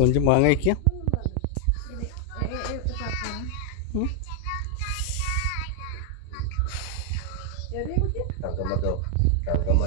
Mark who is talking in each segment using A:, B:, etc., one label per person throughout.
A: കൊഞ്ച് മാങ്ങ കഴിക്കുക
B: തങ്കമ്മത്തോ തങ്കമ്മ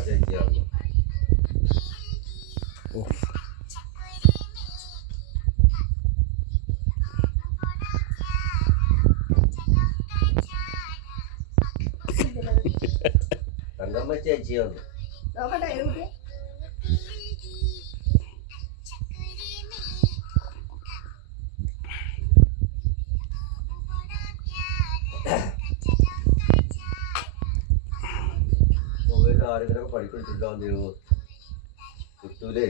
B: മൊബൈലിൽ ആരെങ്കിലും പഠിപ്പിച്ചിട്ടുണ്ടോ കിട്ടൂലേ?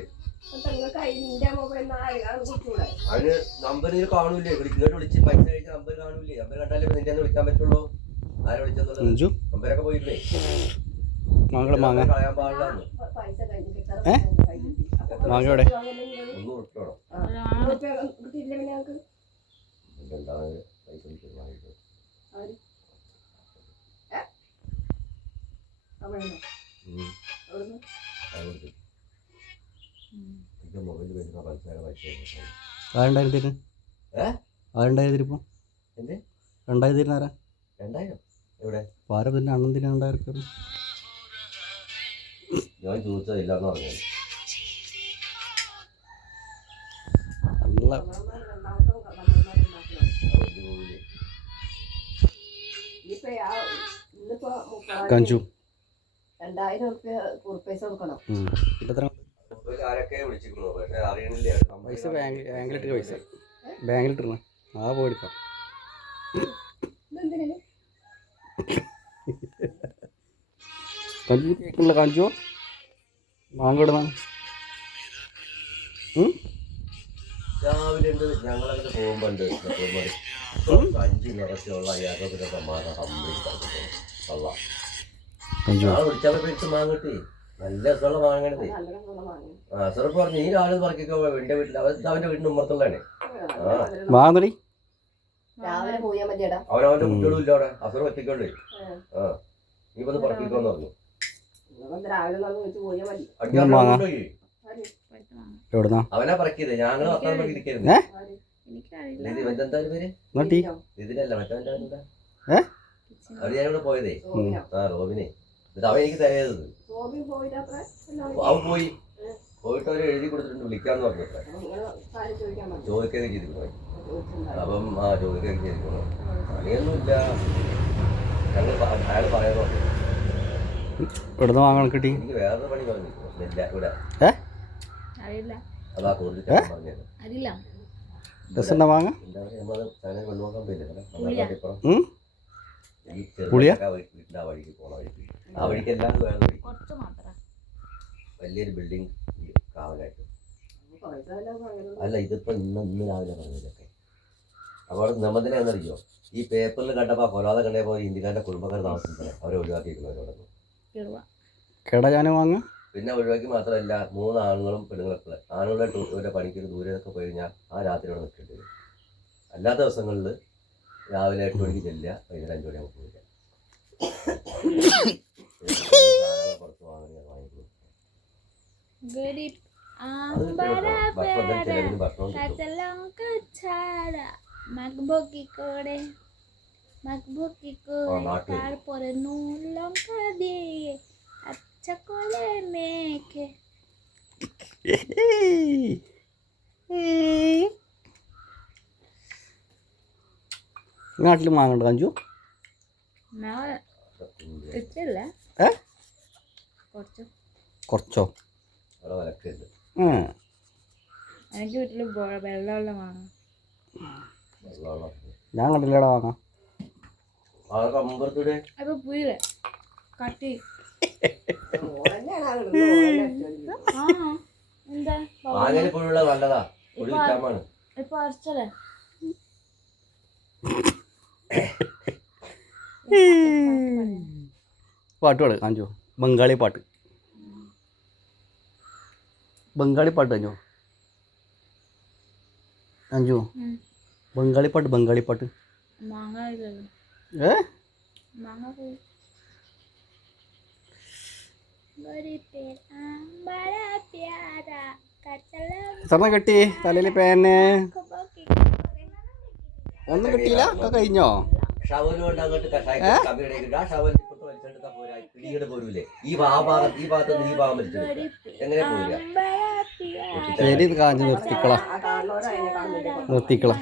B: അതിന് നമ്പർ നീ കാണൂലേ ഇങ്ങോട്ട് വിളിച്ച് പൈസ കഴിച്ച നമ്പർ കാണൂലേ നമ്പർ കണ്ടാലേ നിന്റെ വിളിക്കാൻ പറ്റുള്ളൂ. ആരെ വിളിച്ചെന്നുള്ളത്? നമ്പരൊക്കെ പോയില്ലേ?
A: മാങ്ങ.
B: കളയാൻ പാടില്ലാന്ന്.
C: പൈസ
A: ഏ? മാങ്ങ എവിടെ?
B: വരുന്ന പൈസയുടെ പൈസ കൊടുക്കണം.
A: ആരുണ്ടായിരുന്നു തരുന്നു
B: ഏ?
A: ആരുണ്ടായിരുന്നു തരും ഇപ്പോൾ
B: എന്ത്?
A: രണ്ടായിരം തരുന്ന ആരാ?
B: രണ്ടായിരം? എവിടെ?
A: പാര അണ്ണൻ തന്നെ രണ്ടായിരം
B: ഞാൻ ചോദിച്ചതില്ലാന്ന് പറഞ്ഞു
A: നല്ല
C: നമ്മൾ രണ്ടാമത്തെ കള്ളന്മാരുണ്ടാക്കിയതാണ്.
B: വലിയ പോവില്ലേ
C: ഇനിയിപ്പോ ആ- ഇന്നിപ്പോ മുപ്പതായിരം
A: കഞ്ചു.
C: രണ്ടായിരം ഉറുപ്പ്യ കുറിപ്പൈസ കൊടുക്കണം.
A: ഇതെത്ര
B: ആരൊക്കെ വിളിച്ചിരിക്കുന്നു പക്ഷെ അറിയണില്ല.
A: പൈസ ബാങ്ക് ബാങ്കിലിട്ട് പൈസ ബാങ്കിലിട്ടിരുന്ന ആ പോയി എടുക്കാം.
C: ഇതെന്തിനാ
A: കഞ്ചു കേൾക്കുന്നില്ല കഞ്ചു മാങ്ങ ഇടുന്ന
B: രാവിലെ ഞങ്ങളങ്ങനെ പോകുമ്പോണ്ട് അഞ്ച് നിറച്ചുള്ള അയാൾക്കൊക്കെ സമാധാനം കള്ള
A: കഞ്ചു
B: നാളെ വിളിച്ചാൽ മാങ്ങട്ടെ നല്ല രസമുള്ള മാങ്ങണത് ആ സാറ് പറഞ്ഞു ഈ രാവിലെ പറക്കിക്കോ എന്റെ വീട്ടിൽ അവൻ അവന്റെ വീടിന്റെ ഉമ്മർത്തുള്ളതാണ്
A: മാങ്ങടി
C: രാവിലെ പോയാൽ മതിയടാ.
B: അവനവന്റെ കുട്ടികളും ഇല്ല അവിടെ. അസർ ഒറ്റയ്ക്കുള്ളേ. ആ. നീ വന്ന് പറക്കിക്കോന്ന് പറഞ്ഞു അവനാ പറക്കിയത്. ഞങ്ങൾ പത്താം ഇരിക്കരുത് പേര്?
A: നട്ടി
C: ഇതിനോ?
B: ഇതിലല്ല മറ്റവന്റെ അവർ ഞാനിവിടെ പോയതേ. ആ റോബിനെ. എന്നിട്ട് അവ എനിക്ക്
C: പോയിട്ടത്ര
B: അവൻ പോയി. പോയിട്ട് അവർ എഴുതി കൊടുത്തിട്ടുണ്ട് വിളിക്കാന്ന് പറഞ്ഞിട്ട്. ചോദിക്കുകയൊക്കെ ചെയ്തിരുന്നു. അപ്പം ആ ചോദിക്കുകയൊക്കെ ചെയ്തിരുന്നു പണിയൊന്നുമില്ല. ഞങ്ങൾ അയാൾ പറയാൻ പറഞ്ഞു
A: എവിടുന്ന് വാങ്ങാൻ കിട്ടി?
B: എനിക്ക് വേറെ പണി പറഞ്ഞു. ഇല്ല ഇവിടെ. അതാ കൂടുതൽ
D: അറിയില്ല. പുളിയാ?
B: വീട്ടിന്റെ വഴിക്ക് പോണ വഴിക്ക്. ആ വഴിക്ക് എല്ലാം വേറെ വഴി.
D: കുറച്ച് മാത്രം.
B: വലിയൊരു ബിൽഡിംഗ് കാവലായിട്ട്. അല്ല ഇതിപ്പോ ഇന്ന് ഇന്ന് രാവിലെ പറഞ്ഞതൊക്കെ. അപ്പോൾ നിയമത്തിനെന്നറിയോ ഈ പേപ്പറിൽ കണ്ടപ്പോൾ കൊലാതെ കണ്ടേ പോയി ഇന്ത്യക്കാരുടെ കുടുംബക്കാർ താമസിക്കുന്നത് അവരെ ഒഴിവാക്കിയിരിക്കുന്നവരോടൊന്നും
A: മാങ്ങ
B: പിന്നെ ഒഴിവാക്കി മാത്രമല്ല മൂന്ന് ആണുങ്ങളും പെണ്ണുങ്ങളൊക്കെ ആണുങ്ങളുടെ ടൂ- ഇവരുടെ പണിക്ക് ദൂരെയൊക്കെ പോയി കഴിഞ്ഞാൽ ആ രാത്രി അവിടെ നിൽക്കേണ്ടി വരും അല്ലാത്ത ദിവസങ്ങളിൽ രാവിലെ എട്ട് മണിക്ക് ചെല്ലുക വൈകുന്നേരം അഞ്ച് മണിയാകുമ്പോൾ പോയില്ല പുറത്ത് വാങ്ങി വാങ്ങിക്കുന്നു
D: ഗരി
B: അത് കിട്ടും കേട്ടോ. ഭക്ഷണം ചിലവിന് ഭക്ഷണം കിട്ടും
D: Katalang katsara, magbogi ko rin. Magbogi ko
B: Oh,
D: rin.
B: bakit?
D: Taরপরে নুন লঙ্কা দিয়ে আচ্ছা করে মেখে
A: നാട്ടിൽ മാങ്ങ ഉണ്ട് കഞ്ചു
D: না ഇട്ടില്ല
A: ഏ?
D: കുറച്ച്. എനിക്ക് വീട്ടിൽ വെള്ളമുള്ള വാങ്ങാം
A: ഞാൻ കണ്ടില്ലടാ
B: അമ്പലത്തൂടെ
D: അപ്പൊ പുതിയ കട്ടി. എന്താ ഇപ്പൊ- അരച്ചല്ലേ
A: പാട്ട് പാട്. കാഞ്ചു. ബംഗാളി പാട്ട്. ബംഗാളി പാട്ട് കഞ്ചു. അഞ്ചു ബംഗാളി പാട്ട് ബംഗാളി പാട്ട്. ഏ?
D: എത്രണ്ണം കിട്ടി. തലയിൽ പേന്. ഒന്നും കിട്ടിയില്ല? ഒക്കെ കഴിഞ്ഞോ?
B: ഷവൽ കൊണ്ട് അങ്ങോട്ട് കഷായ കമ്പിയുടെ ആ ഷവൽ ഇപ്പുറത്ത് വലിച്ചെടുത്താൽ പോരാ പിടിയുടെ പോരൂലേ. ഈ ഭാ- ആ ഭാഗം ഈ ഭാഗത്ത് നിന്ന് ഈ ഭാഗം വലിച്ചെടുക്കുക. എങ്ങനെ പോരില്ല
D: ശരി ഇത് കാഞ്ചി നിർത്തിക്കളാ. നിർത്തിക്കളാ.